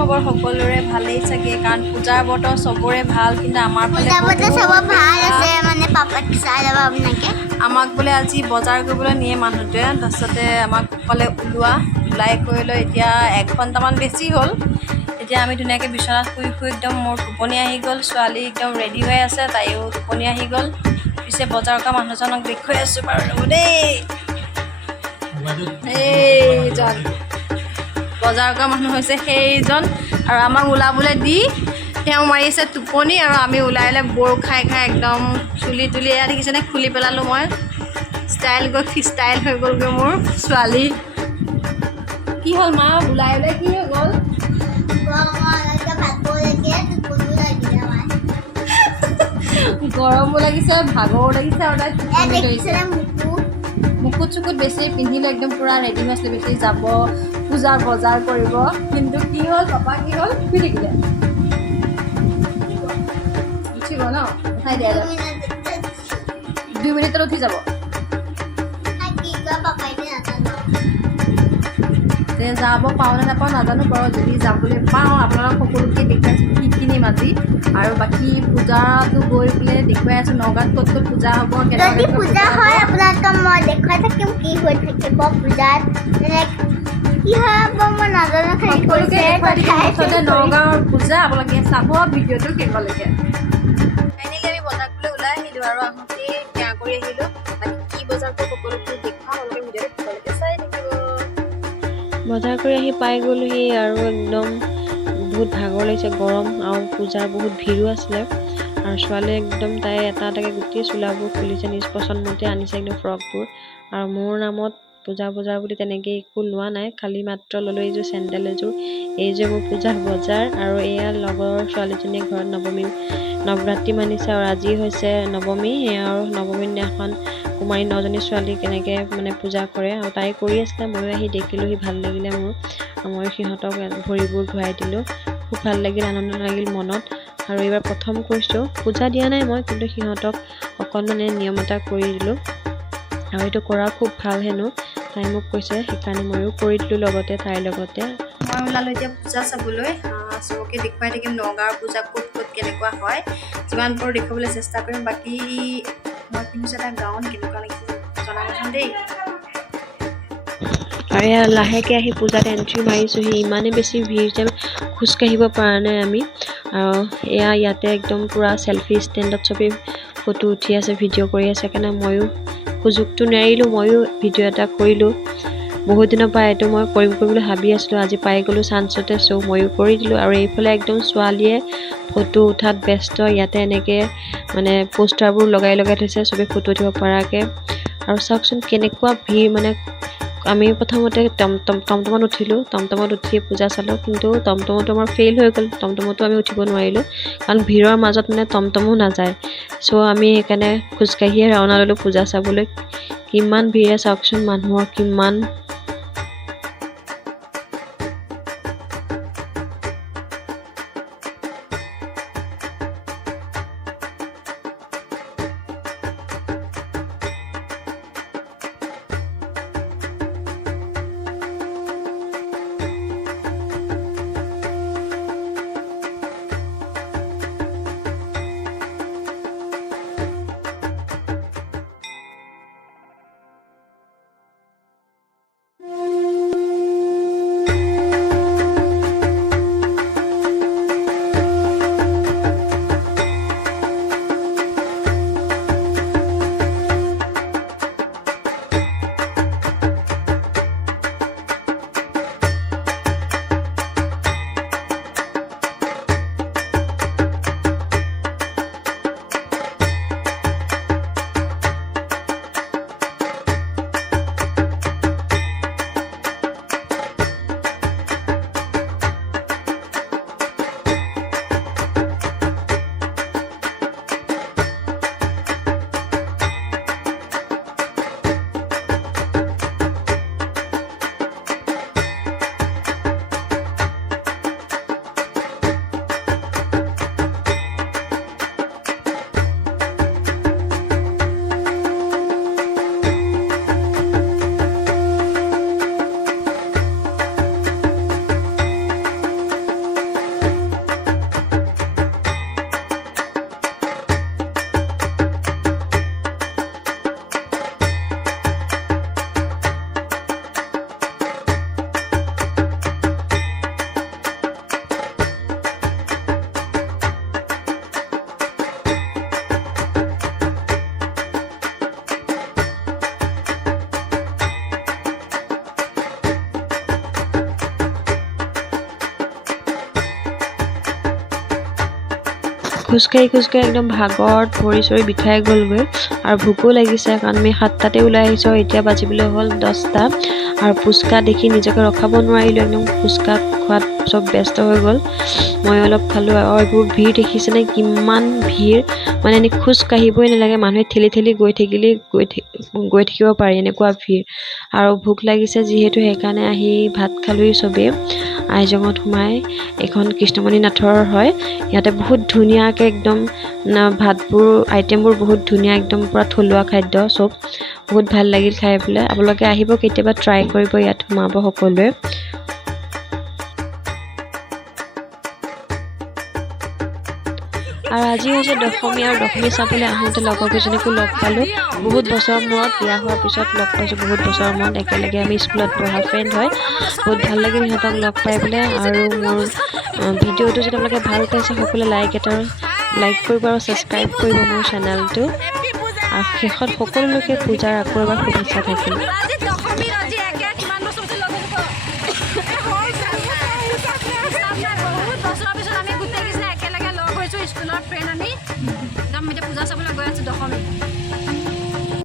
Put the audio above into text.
খবৰ সকলোৰে ভালেই চাগে কাৰণ পূজাৰ বতৰ চবৰে ভাল কিন্তু আমাৰ ফালে আমাক বোলে আজি বজাৰ কৰিবলৈ নিয়ে মানুহটোৱে তাৰপিছতে আমাক ক'লে ওলাই কৰি লৈ এতিয়া 1 ঘণ্টামান বেছি হ'ল এতিয়া আমি ধুনীয়াকৈ বিচনাত শুই একদম মোৰ টোপনি আহি গ'ল ছোৱালী একদম ৰেডি হৈ আছে তাইও টোপনি আহি গ'ল পিছে বজাৰ কৰা মানুহজনক দেখুৱাই আছোঁ বাৰু ৰ'ব দেই এইজন বজাৰ কৰা মানুহ হৈছে সেইজন আৰু আমাক ওলাবলৈ দি তেওঁ মাৰি আছে টোপনি আৰু আমি ওলাই বৰ খাই একদম চুলি তুলি এয়া দেখিছেনে খুলি পেলালোঁ মই ষ্টাইল গৈ ষ্টাইল হৈ গ'লগৈ মোৰ ছোৱালী কি হ'ল মা ওলাই কি হৈ গ'ল গৰমো লাগিছে ভাগৰো লাগিছে আৰু তাই মুকুট চুকুট বেছি পিন্ধিলে একদম পূৰা ৰেডি হৈ আছিলে বেছি যাব পূজাৰ বজাৰ কৰিব কিন্তু কি হ'ল পাপা কি হ'ল শুই থাকিলে উঠিব ন উঠাই দিয়া 2 মিনিটত উঠি যাব যাব পাওঁ নে নাপাওঁ নাজানো বাৰু যদি যাবলৈ পাওঁ আপোনালোক সকলোকে দেখুৱাইছোঁ কি কিনিম আজি আৰু বাকী পূজাটো গৈ পেলাই দেখুৱাই আছোঁ নগাঁৱত ক'ত পূজা হ'ব যদি পূজা হয় আপোনালোকক মই দেখুৱাই থাকিম কি হৈ থাকিব পূজাত কি হ'ব মই নাজানো সকলোকে নগাঁৱৰ পূজা আপোনালোকে চাব ভিডিঅ'টো শেষলৈকে ফাইনেলি আমি বজাৰ কৰিবলৈ ওলাই আহিলোঁ আৰু আহোঁতে সেৱা কৰি আহিলোঁ বাকী কি বজাৰ কৰোঁ সকলোকে দেখুৱাম আপোনালোকে ভিডিঅ'টো শেষলৈকে চাই থাকিব বজাৰ কৰি আহি পাই গ'লোহি আৰু একদম বহুত ভাগৰ লাগিছে গৰম আৰু পূজাৰ বহুত ভিৰো আছিলে আৰু ছোৱালীয়ে একদম তাই এটাকৈ গোটেই চোলাবোৰ খুলিছে নিজ পচন্দমতে আনিছে একদম ফ্ৰকবোৰ আৰু মোৰ নামত পূজা বজাৰ বুলি তেনেকৈ একো লোৱা নাই খালি মাত্ৰ ল'লোঁ এইযোৰ চেণ্ডেল এইযোৰ মোৰ পূজাৰ বজাৰ আৰু এয়া লগৰ ছোৱালীজনীয়ে ঘৰত নৱৰাত্ৰি মানিছে আৰু আজি হৈছে নৱমী আৰু নৱমীৰ দিনাখন কুমাৰী 9জনী ছোৱালী কেনেকৈ মানে পূজা কৰে আৰু তাই কৰি আছিলে ময়ো আহি দেখিলোঁহি ভাল লাগিলে মোৰ মই সিহঁতক ভৰিবোৰ ধুৱাই দিলোঁ খুব ভাল লাগিল আনন্দ লাগিল মনত আৰু এইবাৰ প্ৰথম কৰিছোঁ পূজা দিয়া নাই মই কিন্তু সিহঁতক অকণমান নিয়ম এটা কৰি দিলোঁ আৰু এইটো কৰা খুব ভাল হেনো তাই মোক কৈছে সেইকাৰণে ময়ো কৰি দিলোঁ লগতে তাইৰ লগতে মই ওলালোঁ এতিয়া পূজা চাবলৈ চবকে দেখুৱাই থাকিম নগাঁৱৰ পূজা ক'ত কেনেকুৱা হয় যিমান পাৰোঁ দেখুৱাবলৈ চেষ্টা কৰিম বাকী মই পিন্ধিছোঁ এটা গাউন কেনেকুৱা লাগিছে জনাবচোন দেই আৰু এয়া লাহেকৈ আহি পূজাত এণ্ট্ৰি মাৰিছোঁহি ইমানেই বেছি ভিৰ যে খোজকাঢ়িব পৰা নাই আমি আৰু এয়া ইয়াতে একদম পূৰা চেলফি ষ্টেণ্ডত চবেই ফটো উঠি আছে ভিডিঅ' কৰি আছে সেইকাৰণে ময়ো সুযোগটো নেৰিলোঁ ময়ো ভিডিঅ' এটা কৰিলোঁ বহুত দিনৰ পৰা এইটো মই কৰিম বুলি ভাবি আছিলোঁ আজি পাই গ'লোঁ চান্সতে চ' ময়ো কৰি দিলোঁ আৰু এইফালে একদম ছোৱালীয়ে ফটো উঠাত ব্যস্ত ইয়াতে এনেকৈ মানে পোষ্টাৰবোৰ লগাই থৈছে চবেই ফটো উঠিব পৰাকৈ আৰু চাওকচোন কেনেকুৱা ভিৰ মানে আমি প্ৰথমতে টমটমত উঠিলোঁ টমটমত উঠি পূজা চালোঁ কিন্তু টমটমতো আমাৰ ফেইল হৈ গ'ল টমটমতো আমি উঠিব নোৱাৰিলোঁ কাৰণ ভিৰৰ মাজত মানে টমটমো নাযায় চ' আমি সেইকাৰণে খোজকাঢ়িয়ে ৰাওনা ল'লোঁ পূজা চাবলৈ কিমান ভিৰে চাওকচোন মানুহৰ কিমান খোজকাঢ়ি একদম ভাগৰত ভৰি চৰি বিষাই গ'লগৈ আৰু ভোকো লাগিছে কাৰণ আমি 7টাতে ওলাই আহিছোঁ এতিয়া বাজিবলৈ হ'ল 10টা আৰু ফুচকা দেখি নিজকে ৰখাব নোৱাৰিলোঁ একদম ফুচকা খোৱাত চব ব্যস্ত হৈ গ'ল মই অলপ খালোঁ আৰু এইবোৰ ভিৰ দেখিছেনে কিমান ভিৰ মানে এনে খোজ কাঢ়িবই নালাগে মানুহে ঠেলি গৈ থাকিব পাৰি এনেকুৱা ভিৰ আৰু ভোক লাগিছে যিহেতু সেইকাৰণে আহি ভাত খালোঁহি চবেই আইজঙত সোমাই এখন কৃষ্ণমণি নাথৰ হয় ইয়াতে বহুত ধুনীয়াকৈ একদম ভাতবোৰ আইটেমবোৰ বহুত ধুনীয়া একদম পূৰা থলুৱা খাদ্য চব বহুত ভাল লাগিল খাই পেলাই আপোনালোকে আহিব কেতিয়াবা ট্ৰাই কৰিব ইয়াত সোমাব সকলোৱে আৰু আজি হৈছে দশমী আৰু দশমী চাবলৈ আহোঁতে লগৰ কেইজনীকো লগ পালোঁ বহুত বছৰৰ মূৰত বিয়া হোৱাৰ পিছত লগ পাইছোঁ বহুত বছৰৰ মূৰত একেলগে আমি স্কুলত পঢ়া ফ্ৰেণ্ড হয় বহুত ভাল লাগিল সিহঁতক লগ পাই পেলাই আৰু মোৰ ভিডিঅ'টো যদি আপোনালোকে ভাল পাইছে সকলোৱে লাইক কৰিব আৰু ছাবস্ক্ৰাইব কৰিব মোৰ চেনেলটো আৰু শেষত সকলোকে পূজাৰ আকৌ এবাৰ শুভেচ্ছা থাকিল